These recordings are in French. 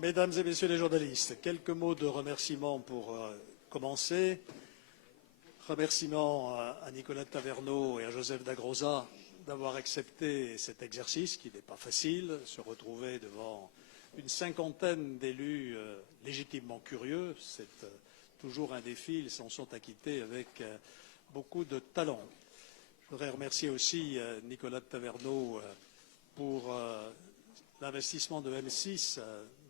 Mesdames et Messieurs les journalistes, quelques mots de remerciement pour commencer. Remerciements à Nicolas Taverneau et à Joseph Dagrosa d'avoir accepté cet exercice qui n'est pas facile, se retrouver devant une cinquantaine d'élus légitimement curieux. C'est toujours un défi, ils s'en sont acquittés avec beaucoup de talent. Je voudrais remercier aussi Nicolas Taverneau pour l'investissement de M6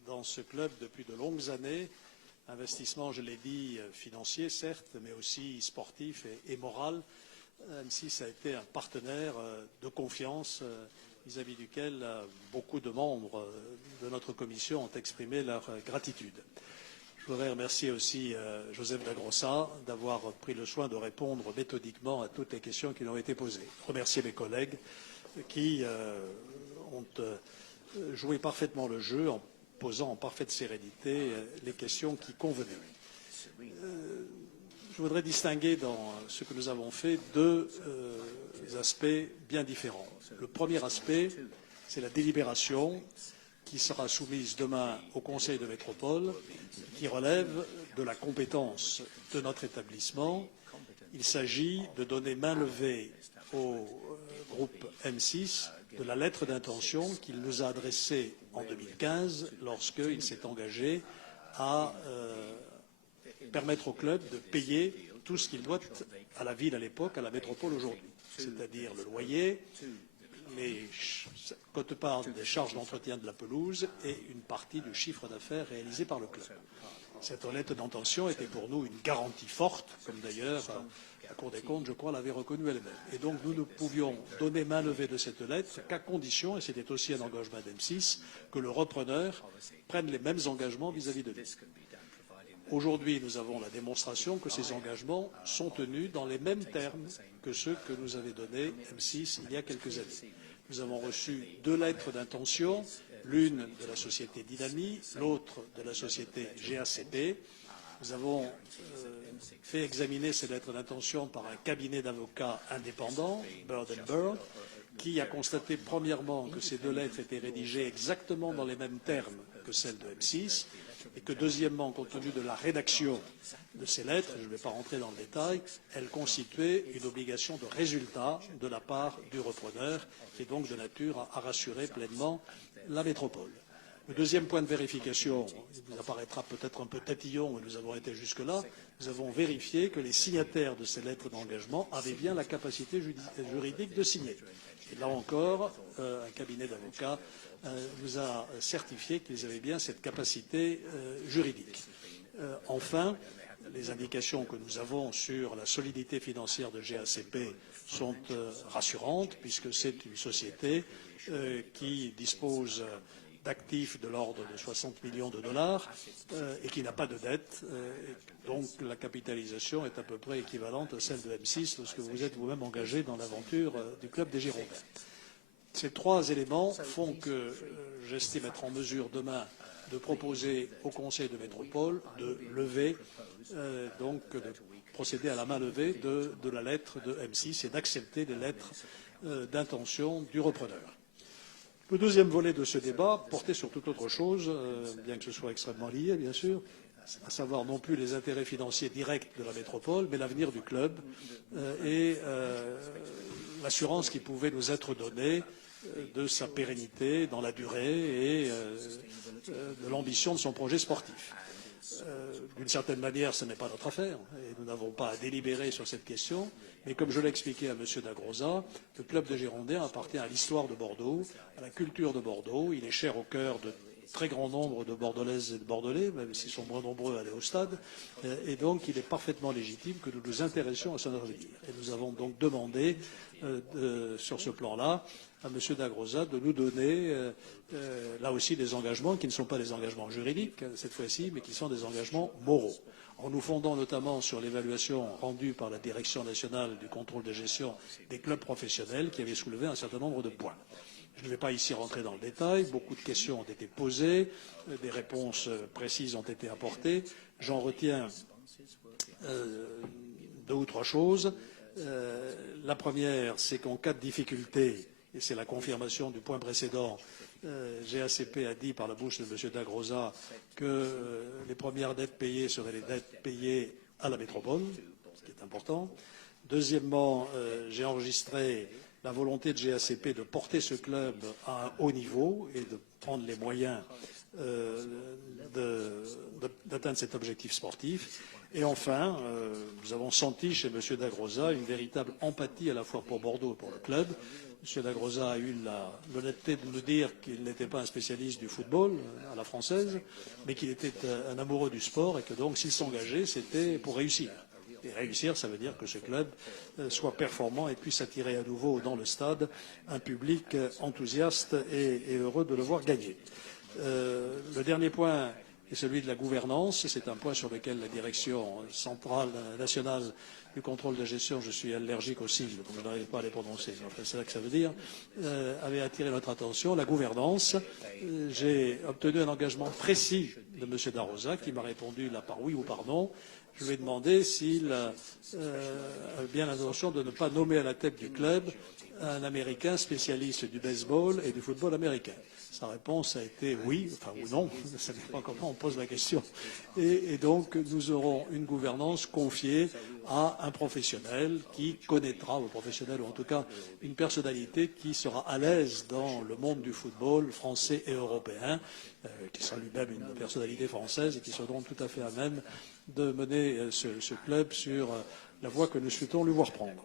dans ce club depuis de longues années. Investissement, je l'ai dit, financier certes, mais aussi sportif et moral. M6 a été un partenaire de confiance vis-à-vis duquel beaucoup de membres de notre commission ont exprimé leur gratitude. Je voudrais remercier aussi Joseph Dagrosa d'avoir pris le soin de répondre méthodiquement à toutes les questions qui lui ont été posées. Remercier mes collègues qui ont joué parfaitement le jeu en posant en parfaite sérénité les questions qui convenaient. Je voudrais distinguer dans ce que nous avons fait deux aspects bien différents. Le premier aspect, c'est la délibération qui sera soumise demain au Conseil de métropole, qui relève de la compétence de notre établissement. Il s'agit de donner main levée au groupe M6 de la lettre d'intention qu'il nous a adressée en 2015 lorsqu'il s'est engagé à permettre au club de payer tout ce qu'il doit à la ville à l'époque, à la métropole aujourd'hui, c'est-à-dire le loyer, les quote-part des charges d'entretien de la pelouse et une partie du chiffre d'affaires réalisé par le club. Cette lettre d'intention était pour nous une garantie forte, comme d'ailleurs la Cour des comptes, je crois, l'avait reconnue elle-même. Et donc nous ne pouvions donner main levée de cette lettre qu'à condition, et c'était aussi un engagement d'M6, que le repreneur prenne les mêmes engagements vis-à-vis de nous. Aujourd'hui, nous avons la démonstration que ces engagements sont tenus dans les mêmes termes que ceux que nous avait donnés M6 il y a quelques années. Nous avons reçu deux lettres d'intention, l'une de la société Dynami, l'autre de la société GACP. Nous avons fait examiner ces lettres d'intention par un cabinet d'avocats indépendant, Bird & Bird, qui a constaté premièrement que ces deux lettres étaient rédigées exactement dans les mêmes termes que celles de M6, et que deuxièmement, compte tenu de la rédaction de ces lettres, je ne vais pas rentrer dans le détail, elles constituaient une obligation de résultat de la part du repreneur, qui est donc de nature à rassurer pleinement la métropole. Le deuxième point de vérification, il vous apparaîtra peut-être un peu tatillon, mais nous avons été jusque-là, nous avons vérifié que les signataires de ces lettres d'engagement avaient bien la capacité juridique de signer. Et là encore, un cabinet d'avocats nous a certifié qu'ils avaient bien cette capacité juridique. Enfin, les indications que nous avons sur la solidité financière de GACP sont rassurantes, puisque c'est une société qui dispose d'actifs de l'ordre de 60 millions de dollars et qui n'a pas de dette. Donc la capitalisation est à peu près équivalente à celle de M6 lorsque vous êtes vous-même engagé dans l'aventure du club des Girondins. Ces trois éléments font que j'estime être en mesure demain de proposer au Conseil de métropole de lever, donc de procéder à la main levée de la lettre de M6 et d'accepter les lettres d'intention du repreneur. Le deuxième volet de ce débat portait sur toute autre chose, bien que ce soit extrêmement lié, bien sûr, à savoir non plus les intérêts financiers directs de la métropole, mais l'avenir du club et l'assurance qui pouvait nous être donnée de sa pérennité dans la durée et de l'ambition de son projet sportif. D'une certaine manière, ce n'est pas notre affaire et nous n'avons pas à délibérer sur cette question. Mais comme je l'ai expliqué à M. Dagrosa, le club des Girondins appartient à l'histoire de Bordeaux, à la culture de Bordeaux. Il est cher au cœur de très grand nombre de Bordelaises et de Bordelais, même s'ils sont moins nombreux à aller au stade. Et donc, il est parfaitement légitime que nous nous intéressions à son avenir. Et nous avons donc demandé, sur ce plan-là, à M. Dagrosa de nous donner, là aussi, des engagements qui ne sont pas des engagements juridiques, cette fois-ci, mais qui sont des engagements moraux. En nous fondant notamment sur l'évaluation rendue par la Direction nationale du contrôle de gestion des clubs professionnels qui avait soulevé un certain nombre de points. Je ne vais pas ici rentrer dans le détail, beaucoup de questions ont été posées, des réponses précises ont été apportées. J'en retiens deux ou trois choses. La première, c'est qu'en cas de difficulté, et c'est la confirmation du point précédent, GACP a dit par la bouche de M. Dagrosa que les premières dettes payées seraient les dettes payées à la métropole, ce qui est important. Deuxièmement, j'ai enregistré la volonté de GACP de porter ce club à un haut niveau et de prendre les moyens d'atteindre cet objectif sportif. Et enfin, nous avons senti chez M. Dagrosa une véritable empathie à la fois pour Bordeaux et pour le club. M. Dagrosa a eu l'honnêteté de nous dire qu'il n'était pas un spécialiste du football à la française, mais qu'il était un amoureux du sport et que donc s'il s'engageait, c'était pour réussir. Et réussir, ça veut dire que ce club soit performant et puisse attirer à nouveau dans le stade un public enthousiaste et heureux de le voir gagner. Le dernier point est celui de la gouvernance. C'est un point sur lequel la direction centrale nationale du contrôle de gestion, je suis allergique aux sigles, donc je n'arrive pas à les prononcer, enfin, c'est là que ça veut dire, avait attiré notre attention. La gouvernance, j'ai obtenu un engagement précis de M. Darosa qui m'a répondu là par oui ou par non. Je lui ai demandé s'il avait bien l'intention de ne pas nommer à la tête du club un Américain spécialiste du baseball et du football américain. Sa réponse a été oui, enfin ou non, ça ne dépend comment on pose la question. Et donc nous aurons une gouvernance confiée à un professionnel qui connaîtra, ou professionnel ou en tout cas une personnalité qui sera à l'aise dans le monde du football français et européen, qui sera lui-même une personnalité française et qui sera donc tout à fait à même de mener ce club sur la voie que nous souhaitons lui voir prendre.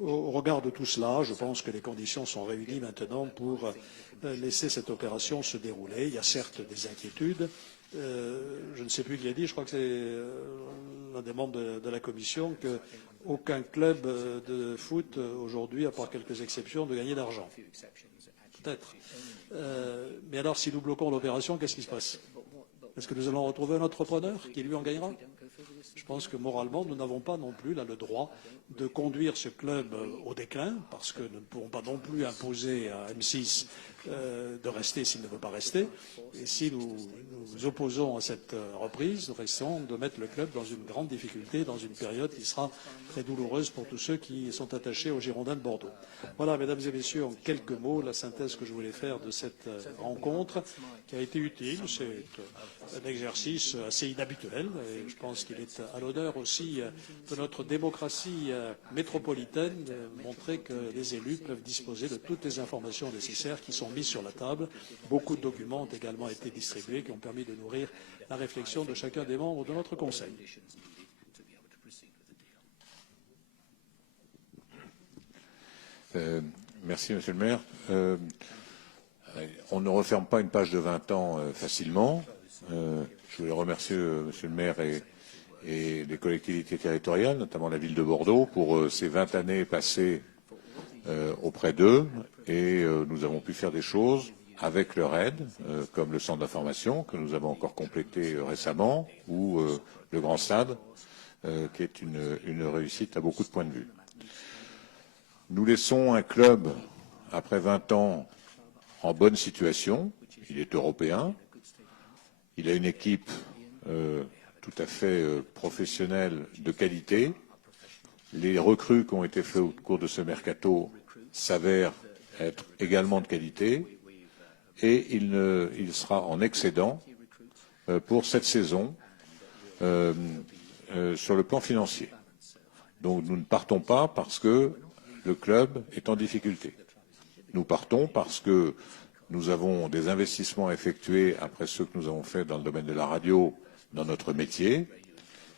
Au regard de tout cela, je pense que les conditions sont réunies maintenant pour laisser cette opération se dérouler. Il y a certes des inquiétudes. Je ne sais plus qui l'a dit, je crois que c'est l'un des membres de la Commission, qu'aucun club de foot aujourd'hui, à part quelques exceptions, ne gagnait d'argent. Peut-être. Mais alors, si nous bloquons l'opération, qu'est-ce qui se passe? Est-ce que nous allons retrouver un entrepreneur qui, lui, en gagnera? Je pense que moralement, nous n'avons pas non plus là, le droit de conduire ce club au déclin, parce que nous ne pouvons pas non plus imposer à M6 de rester s'il ne veut pas rester. Et si nous nous opposons à cette reprise, nous risquons de mettre le club dans une grande difficulté, dans une période qui sera très douloureuse pour tous ceux qui sont attachés aux Girondins de Bordeaux. Voilà, mesdames et messieurs, en quelques mots, la synthèse que je voulais faire de cette rencontre, qui a été utile. C'est un exercice assez inhabituel, et je pense qu'il est à l'honneur aussi de notre démocratie métropolitaine, de montrer que les élus peuvent disposer de toutes les informations nécessaires qui sont mises sur la table. Beaucoup de documents ont également été distribués qui ont permis de nourrir la réflexion de chacun des membres de notre Conseil. Merci, Monsieur le maire. On ne referme pas une page de 20 ans facilement. Je voulais remercier Monsieur le maire et les collectivités territoriales, notamment la ville de Bordeaux, pour ces 20 années passées auprès d'eux. Et nous avons pu faire des choses avec leur aide, comme le centre d'information que nous avons encore complété récemment, ou le Grand Stade, qui est une réussite à beaucoup de points de vue. Nous laissons un club, après 20 ans, en bonne situation. Il est européen. Il a une équipe tout à fait professionnelle de qualité. Les recrues qui ont été faites au cours de ce mercato s'avèrent être également de qualité. Et il sera en excédent pour cette saison sur le plan financier. Donc nous ne partons pas parce que le club est en difficulté. Nous partons parce que nous avons des investissements effectués après ceux que nous avons faits dans le domaine de la radio, dans notre métier.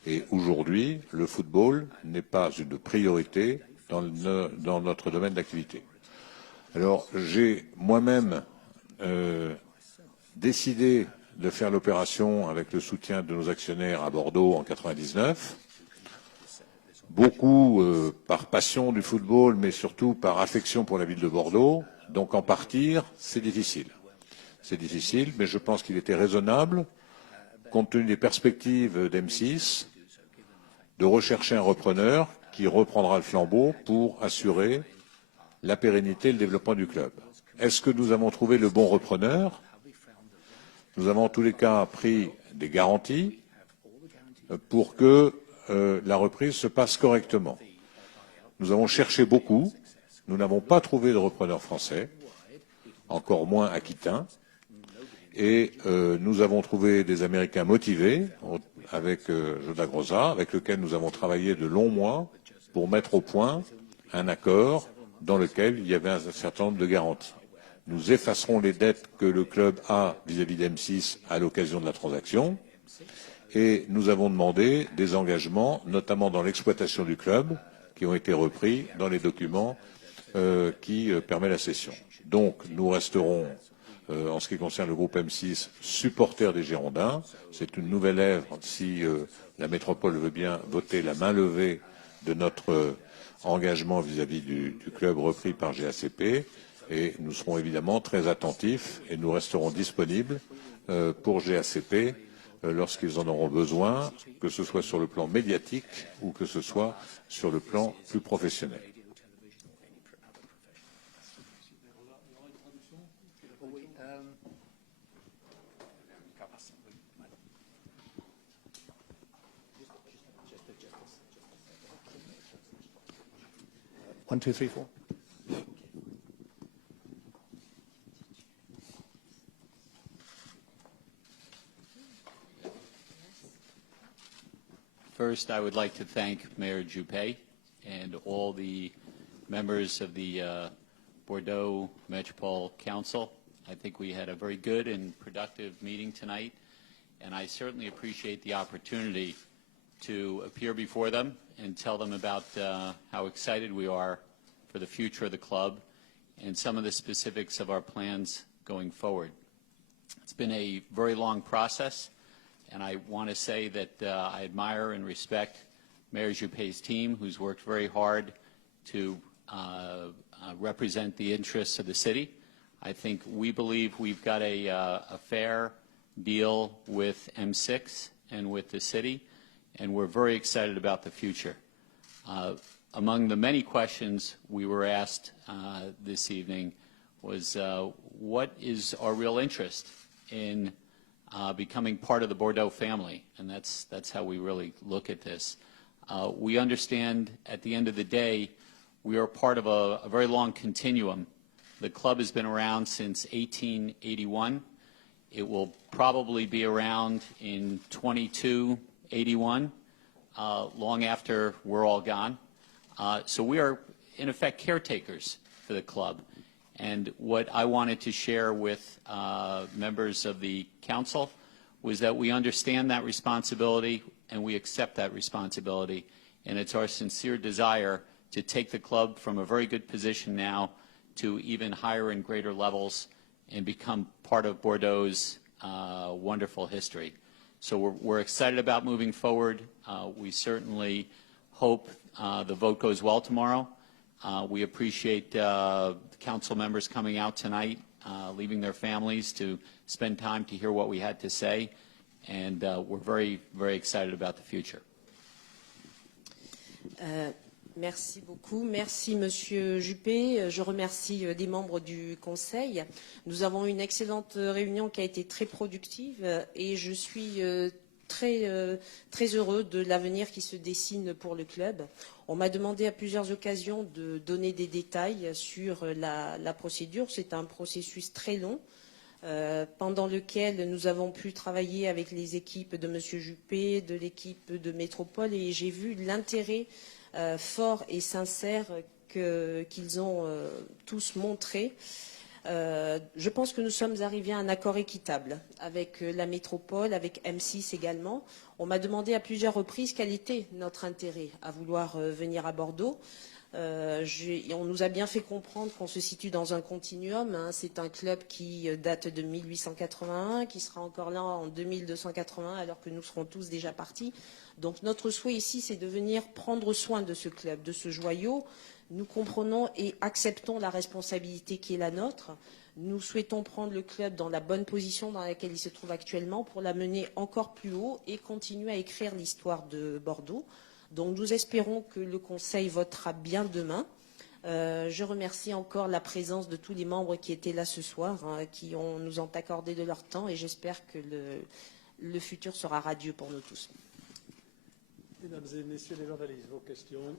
Et aujourd'hui, le football n'est pas une priorité dans notre domaine d'activité. Alors, j'ai moi-même décidé de faire l'opération avec le soutien de nos actionnaires à Bordeaux en 99. Beaucoup par passion du football, mais surtout par affection pour la ville de Bordeaux. Donc en partir, c'est difficile. C'est difficile, mais je pense qu'il était raisonnable, compte tenu des perspectives d'M6, de rechercher un repreneur qui reprendra le flambeau pour assurer la pérennité et le développement du club. Est-ce que nous avons trouvé le bon repreneur? Nous avons en tous les cas pris des garanties pour que la reprise se passe correctement. Nous avons cherché beaucoup. Nous n'avons pas trouvé de repreneur français. encore moins aquitains. Et nous avons trouvé des Américains motivés avec Joda Groza, avec lequel nous avons travaillé de longs mois pour mettre au point un accord dans lequel il y avait un certain nombre de garanties. Nous effacerons les dettes que le club a vis-à-vis d'M6 à l'occasion de la transaction et nous avons demandé des engagements, notamment dans l'exploitation du club, qui ont été repris dans les documents qui permettent la cession. Donc nous resterons, en ce qui concerne le groupe M6, supporters des Girondins. C'est une nouvelle ère si la métropole veut bien voter la main levée de notre engagement vis-à-vis du club repris par GACP. Et nous serons évidemment très attentifs et nous resterons disponibles pour GACP lorsqu'ils en auront besoin, que ce soit sur le plan médiatique ou que ce soit sur le plan plus professionnel. One, two, three, four. First, I would like to thank Mayor Juppé and all the members of the Bordeaux Metropole Council. I think we had a very good and productive meeting tonight, and I certainly appreciate the opportunity to appear before them and tell them about how excited we are for the future of the club and some of the specifics of our plans going forward. It's been a very long process. And I want to say that I admire and respect Mayor Juppé's team, who's worked very hard to represent the interests of the city. I think we believe we've got a fair deal with M6 and with the city, and we're very excited about the future. Among the many questions we were asked this evening was what is our real interest in becoming part of the Bordeaux family, and that's how we really look at this. We understand at the end of the day we are part of a very long continuum. The club has been around since 1881. It will probably be around in 2281, long after we're all gone. So we are, in effect, caretakers for the club. And what I wanted to share with members of the council was that we understand that responsibility and we accept that responsibility. And it's our sincere desire to take the club from a very good position now to even higher and greater levels and become part of Bordeaux's wonderful history. So we're excited about moving forward. We certainly hope the vote goes well tomorrow. We appreciate council members coming out tonight, leaving their families to spend time to hear what we had to say, and we're very, very excited about the future. Merci beaucoup. Merci Monsieur Juppé. Je remercie les membres du Conseil. Nous avons eu une excellente réunion qui a été très productive et je suis très heureux de l'avenir qui se dessine pour le club. On m'a demandé à plusieurs occasions de donner des détails sur la procédure. C'est un processus très long pendant lequel nous avons pu travailler avec les équipes de M. Juppé, de l'équipe de Métropole, et j'ai vu l'intérêt fort et sincère qu'ils ont tous montré. Je pense que nous sommes arrivés à un accord équitable avec la métropole, avec M6 également. On m'a demandé à plusieurs reprises quel était notre intérêt à vouloir venir à Bordeaux. On nous a bien fait comprendre qu'on se situe dans un continuum. Hein. C'est un club qui date de 1881, qui sera encore là en 2280, alors que nous serons tous déjà partis. Donc notre souhait ici, c'est de venir prendre soin de ce club, de ce joyau. Nous comprenons et acceptons la responsabilité qui est la nôtre. Nous souhaitons prendre le club dans la bonne position dans laquelle il se trouve actuellement pour l'amener encore plus haut et continuer à écrire l'histoire de Bordeaux. Donc nous espérons que le Conseil votera bien demain. Je remercie encore la présence de tous les membres qui étaient là ce soir, hein, qui nous ont accordé de leur temps, et j'espère que le futur sera radieux pour nous tous. Mesdames et messieurs les journalistes, vos questions.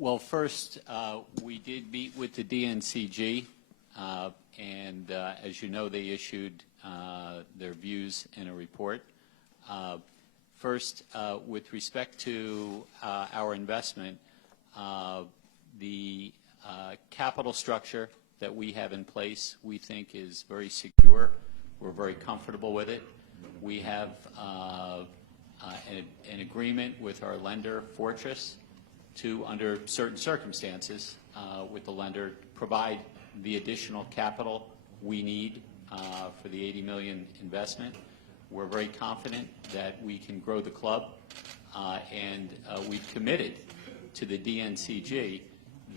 Well, first, we did meet with the DNCG, and as you know, they issued their views in a report. First, with respect to our investment, the capital structure that we have in place, we think is very secure. We're very comfortable with it. We have an agreement with our lender, Fortress, to, under certain circumstances, with the lender, provide the additional capital we need for the $80 million investment. We're very confident that we can grow the club, and we've committed to the DNCG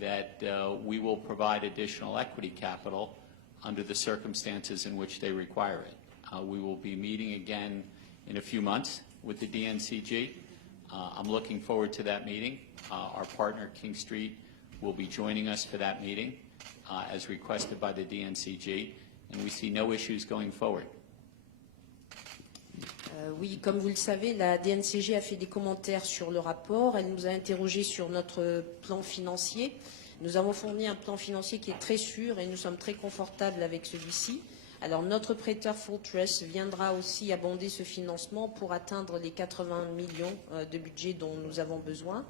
that we will provide additional equity capital under the circumstances in which they require it. We will be meeting again in a few months with the DNCG. I'm looking forward to that meeting. Our partner, King Street, will be joining us for that meeting as requested by the DNCG, and we see no issues going forward. Oui, comme vous le savez, la DNCG a fait des commentaires sur le rapport. Elle nous a interrogés sur notre plan financier. Nous avons fourni un plan financier qui est très sûr et nous sommes très confortables avec celui-ci. Alors notre prêteur Fortress viendra aussi abonder ce financement pour atteindre les 80 millions de budget dont nous avons besoin.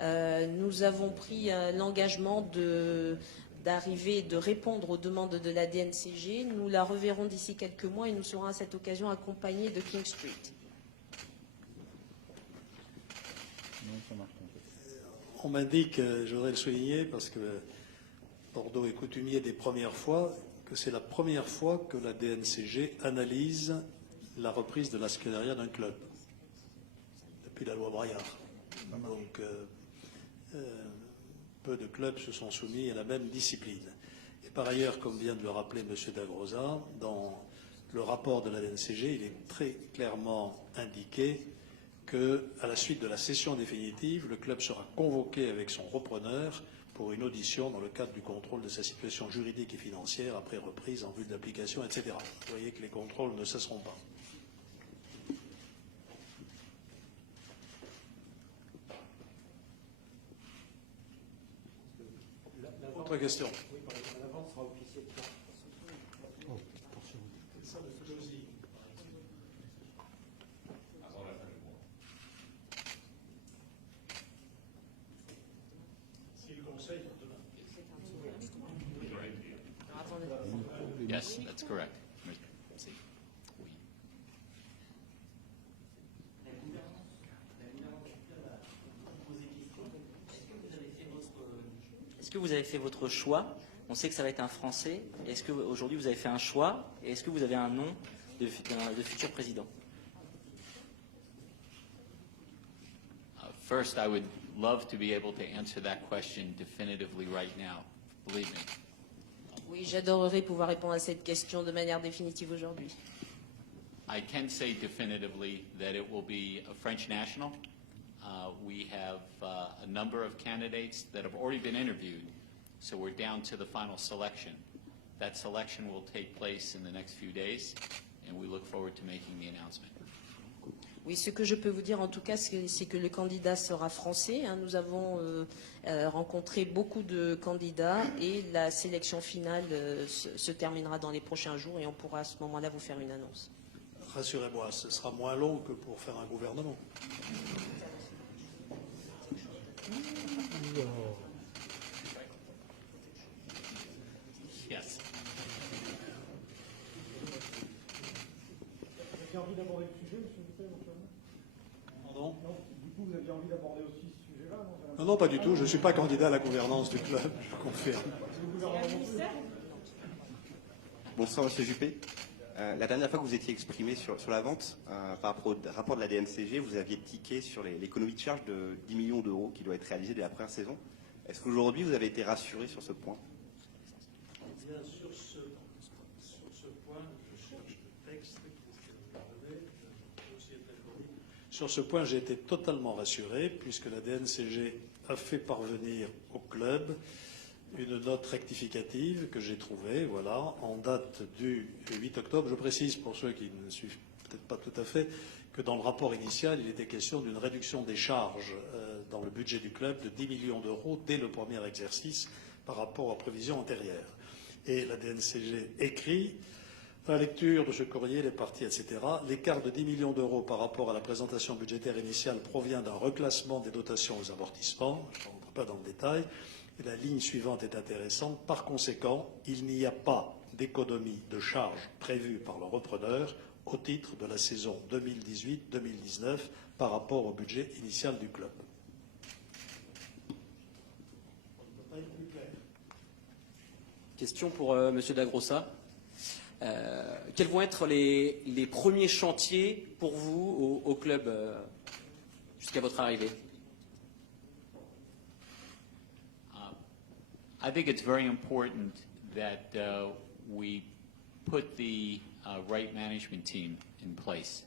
Nous avons pris l'engagement d'arriver, de répondre aux demandes de la DNCG. Nous la reverrons d'ici quelques mois et nous serons à cette occasion accompagnés de King Street. On m'indique, je voudrais le souligner parce que Bordeaux est coutumier des premières fois, que c'est la première fois que la DNCG analyse la reprise de l'actionnariat d'un club depuis la loi Braillard. Donc, peu de clubs se sont soumis à la même discipline. Et par ailleurs, comme vient de le rappeler M. Dagrosa, dans le rapport de la DNCG, il est très clairement indiqué qu'à la suite de la cession définitive, le club sera convoqué avec son repreneur pour une audition dans le cadre du contrôle de sa situation juridique et financière après reprise en vue de l'application, etc. Vous voyez que les contrôles ne cesseront pas. Autre question. La vente sera officielle. Si le Conseil Yes, that's correct. Est-ce que vous avez fait votre choix? On sait que ça va être un Français. Est-ce qu'aujourd'hui vous avez fait un choix? Et est-ce que vous avez un nom de futur président? First, I would love to be able to answer that question definitively right now. Believe me. Oui, j'adorerais pouvoir répondre à cette question de manière définitive aujourd'hui. I can say definitively that it will be a French national. We have a number of candidates that have already been interviewed, so we're down to the final selection. That selection will take place in the next few days, and we look forward to making the announcement. Oui, ce que je peux vous dire en tout cas, c'est que le candidat sera français. Nous avons rencontré beaucoup de candidats et la sélection finale se terminera dans les prochains jours et on pourra à ce moment-là vous faire une annonce. Rassurez-moi, ce sera moins long que pour faire un gouvernement. Yes. Vous avez envie d'aborder le sujet, monsieur Juppé, éventuellement? Pardon ? Non, du coup, vous aviez envie d'aborder aussi ce sujet-là, non? Non, non, pas du tout. Je ne suis pas candidat à la gouvernance du club, je confirme. Bonsoir, monsieur Juppé. La dernière fois que vous étiez exprimé sur la vente, par rapport au rapport de la DNCG, vous aviez tiqué sur l'économie de charge de 10 millions d'euros qui doit être réalisée dès la première saison. Est-ce qu'aujourd'hui, vous avez été rassuré sur ce point? Bien, sur ce point, je cherche le texte que vous avez donné. Sur ce point, j'ai été totalement rassuré puisque la DNCG a fait parvenir au club une note rectificative que j'ai trouvée, voilà, en date du 8 octobre. Je précise pour ceux qui ne suivent peut-être pas tout à fait que dans le rapport initial, il était question d'une réduction des charges dans le budget du club de 10 millions d'euros dès le premier exercice par rapport aux prévisions antérieures. Et la DNCG écrit, à la lecture de ce courrier, les parties, etc., l'écart de 10 millions d'euros par rapport à la présentation budgétaire initiale provient d'un reclassement des dotations aux amortissements. Je ne rentre pas dans le détail. Et la ligne suivante est intéressante. Par conséquent, il n'y a pas d'économie de charges prévue par le repreneur au titre de la saison 2018-2019 par rapport au budget initial du club. Question pour Monsieur Dagrossa. Quels vont être les premiers chantiers pour vous au club jusqu'à votre arrivée? I think it's very important that we put the right management team in place.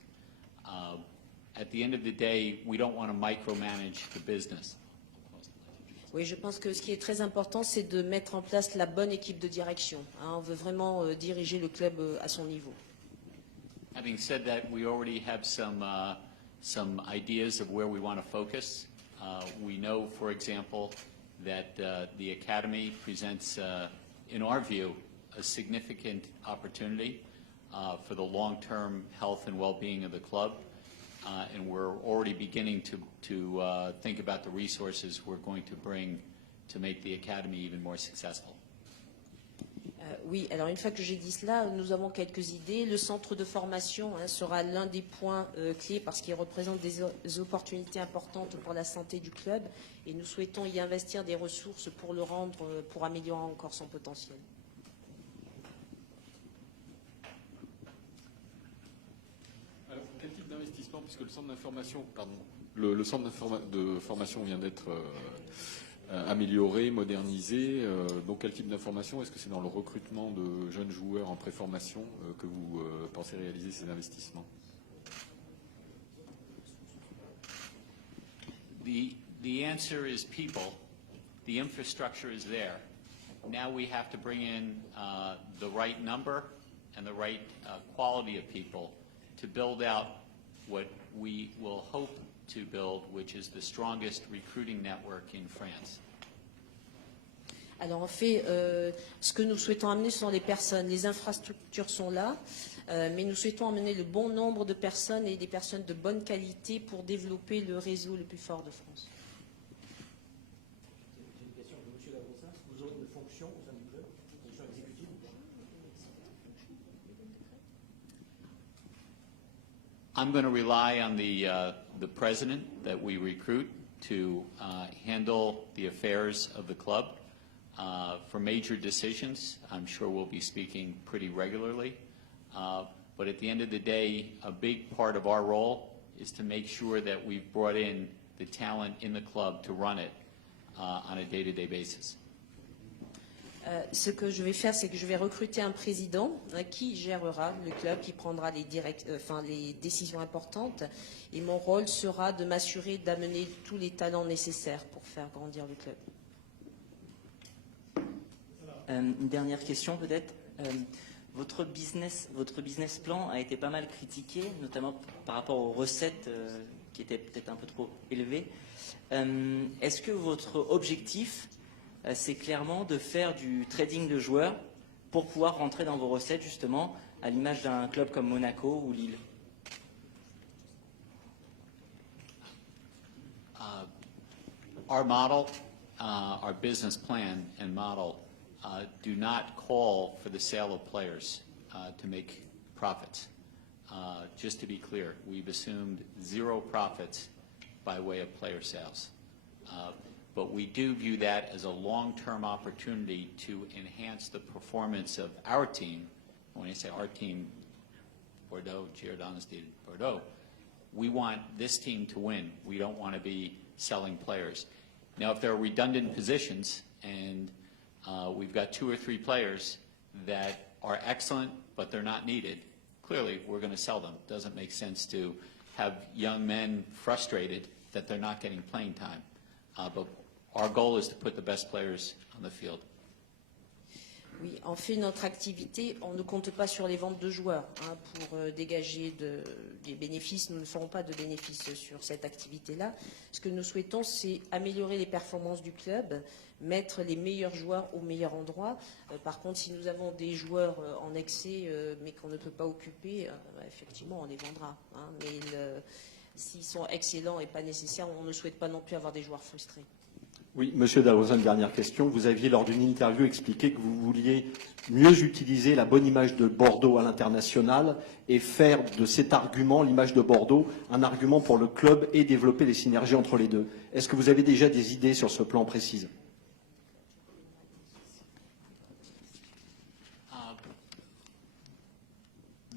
At the end of the day, we don't want to micromanage the business. Oui, je pense que ce qui est très important, c'est de mettre en place la bonne équipe de direction. On veut vraiment diriger le club à son niveau. Having said that, we already have some ideas of where we want to focus. We know, for example, that the Academy presents, in our view, a significant opportunity for the long-term health and well-being of the club. And we're already beginning to think about the resources we're going to bring to make the Academy even more successful. Oui, alors une fois que j'ai dit cela, nous avons quelques idées. Le centre de formation sera l'un des points clés parce qu'il représente des opportunités importantes pour la santé du club et nous souhaitons y investir des ressources pour le rendre, pour améliorer encore son potentiel. Alors, quel type d'investissement, puisque le centre d'information, pardon, le centre de formation vient d'être amélioré, modernisé. Donc, quel type d'information? Est-ce que c'est dans le recrutement de jeunes joueurs en préformation que vous pensez réaliser ces investissements? The answer is people. The infrastructure is there. Now we have to bring in the right number and the right quality of people to build out what we will hope to build, which is the strongest recruiting network in France. Alors en fait, ce que nous souhaitons amener, ce sont les personnes. Les infrastructures sont là, mais nous souhaitons amener le bon nombre de personnes et des personnes de bonne qualité pour développer le réseau le plus fort de France. J'ai une question de M. Dagrossa. Vous aurez une fonction au sein du club, une fonction exécutive ou pas? I'm going to rely on the president that we recruit to handle the affairs of the club. For major decisions, I'm sure we'll be speaking pretty regularly. But at the end of the day, a big part of our role is to make sure that we've brought in the talent in the club to run it on a day-to-day basis. Ce que je vais faire, c'est que je vais recruter un président qui gérera le club, qui prendra les décisions importantes. Et mon rôle sera de m'assurer d'amener tous les talents nécessaires pour faire grandir le club. Une dernière question peut-être. Votre business plan a été pas mal critiqué, notamment par rapport aux recettes qui étaient peut-être un peu trop élevées. Est-ce que votre objectif, c'est clairement de faire du trading de joueurs pour pouvoir rentrer dans vos recettes, justement, à l'image d'un club comme Monaco ou Lille? Our model, our business plan and model do not call for the sale of players to make profits. Just to be clear, we've assumed zero profits by way of player sales. But we do view that as a long-term opportunity to enhance the performance of our team. When I say our team, Bordeaux, Giordano's team, Bordeaux, we want this team to win. We don't want to be selling players. Now, if there are redundant positions and we've got 2 or 3 players that are excellent but they're not needed, clearly we're going to sell them. It doesn't make sense to have young men frustrated that they're not getting playing time. But our goal is to put the best players on the field. Oui, en fait, notre activité, on ne compte pas sur les ventes de joueurs pour dégager des bénéfices. Nous ne ferons pas de bénéfices sur cette activité-là. Ce que nous souhaitons, c'est améliorer les performances du club, mettre les meilleurs joueurs au meilleur endroit. Par contre, si nous avons des joueurs en excès, mais qu'on ne peut pas occuper, effectivement, on les vendra. Mais s'ils sont excellents et pas nécessaires, on ne souhaite pas non plus avoir des joueurs frustrés. Oui, Monsieur Dalloza, une dernière question. Vous aviez, lors d'une interview, expliqué que vous vouliez mieux utiliser la bonne image de Bordeaux à l'international et faire de cet argument, l'image de Bordeaux, un argument pour le club et développer les synergies entre les deux. Est-ce que vous avez déjà des idées sur ce plan précis?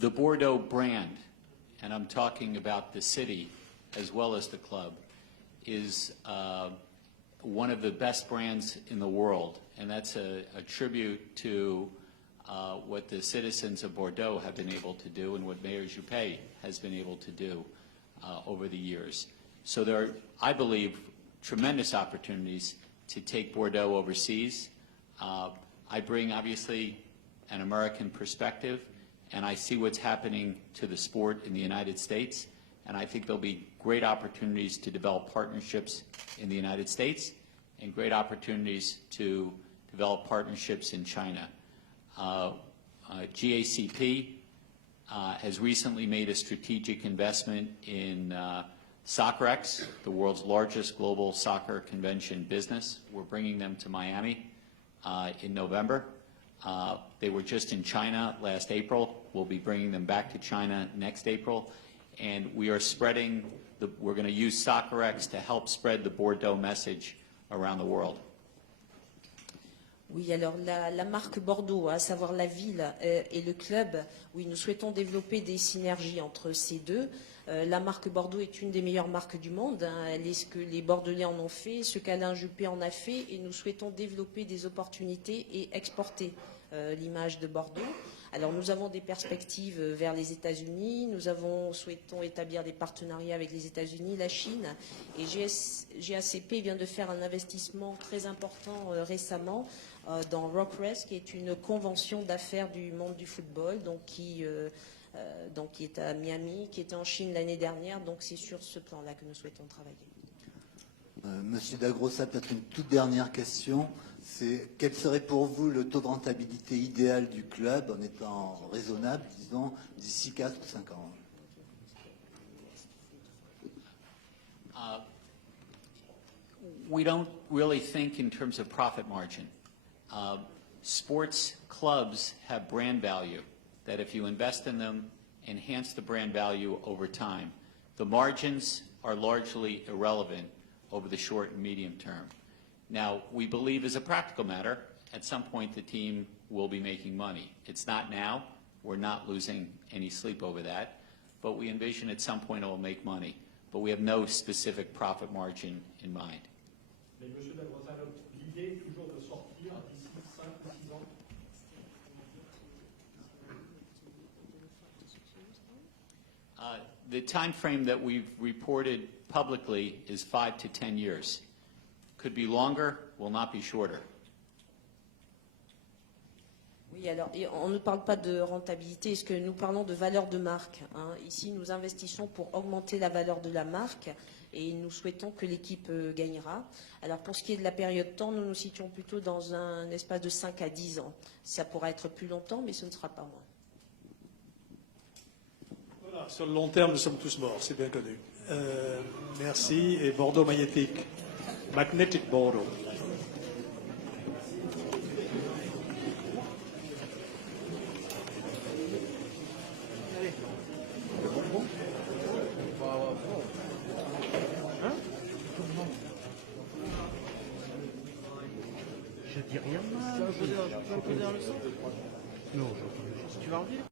The Bordeaux brand, and I'm talking about the city as well as the club, is one of the best brands in the world, and that's a tribute to what the citizens of Bordeaux have been able to do and what Mayor Juppé has been able to do over the years. So there are, I believe, tremendous opportunities to take Bordeaux overseas. I bring, obviously, an American perspective, and I see what's happening to the sport in the United States, and I think there'll be great opportunities to develop partnerships in the United States and great opportunities to develop partnerships in China. GACP has recently made a strategic investment in SoccerX, the world's largest global soccer convention business. We're bringing them to Miami in November. They were just in China last April. We'll be bringing them back to China next April. And we are spreading, we're going to use SoccerX to help spread the Bordeaux message around the world. Oui, alors la marque Bordeaux, à savoir la ville et le club, oui, nous souhaitons développer des synergies entre ces deux. La marque Bordeaux est une des meilleures marques du monde. Elle est ce que les Bordelais en ont fait, ce qu'Alain Juppé en a fait, et nous souhaitons développer des opportunités et exporter l'image de Bordeaux. Alors nous avons des perspectives vers les États-Unis, souhaitons établir des partenariats avec les États-Unis, la Chine, et GACP vient de faire un investissement très important récemment dans Rockrest, qui est une convention d'affaires du monde du football, donc qui est à Miami, qui était en Chine l'année dernière, donc c'est sur ce plan-là que nous souhaitons travailler. Monsieur Dagrosa, peut-être une toute dernière question. Quel serait pour vous le taux de rentabilité idéal du club en étant raisonnable, disons, d'ici 4 ou 5 ans? We don't really think in terms of profit margin. Sports clubs have brand value that if you invest in them, enhance the brand value over time. The margins are largely irrelevant over the short and medium term. Now, we believe as a practical matter, at some point the team will be making money. It's not now. We're not losing any sleep over that. But we envision at some point it will make money. But we have no specific profit margin in mind. Mais Monsieur Dagrosa, l'idée est toujours de sortir d'ici 5 ou 6 ans. The time frame that we've reported publicly is 5 to 10 years. Could be longer, will not be shorter. Oui, alors on ne parle pas de rentabilité, est-ce que nous parlons de valeur de marque, Ici, nous investissons pour augmenter la valeur de la marque et nous souhaitons que l'équipe gagnera. Alors pour ce qui est de la période de temps, nous nous situons plutôt dans un espace de 5 à 10 ans. Ça pourra être plus longtemps, mais ce ne sera pas moins. Voilà, sur le long terme, nous sommes tous morts, c'est bien connu. Merci, et Bordeaux magnétique. Magnetic Bordeaux. Je dis rien. Ça, je peux dire un leçon. Non, tu vas en dire.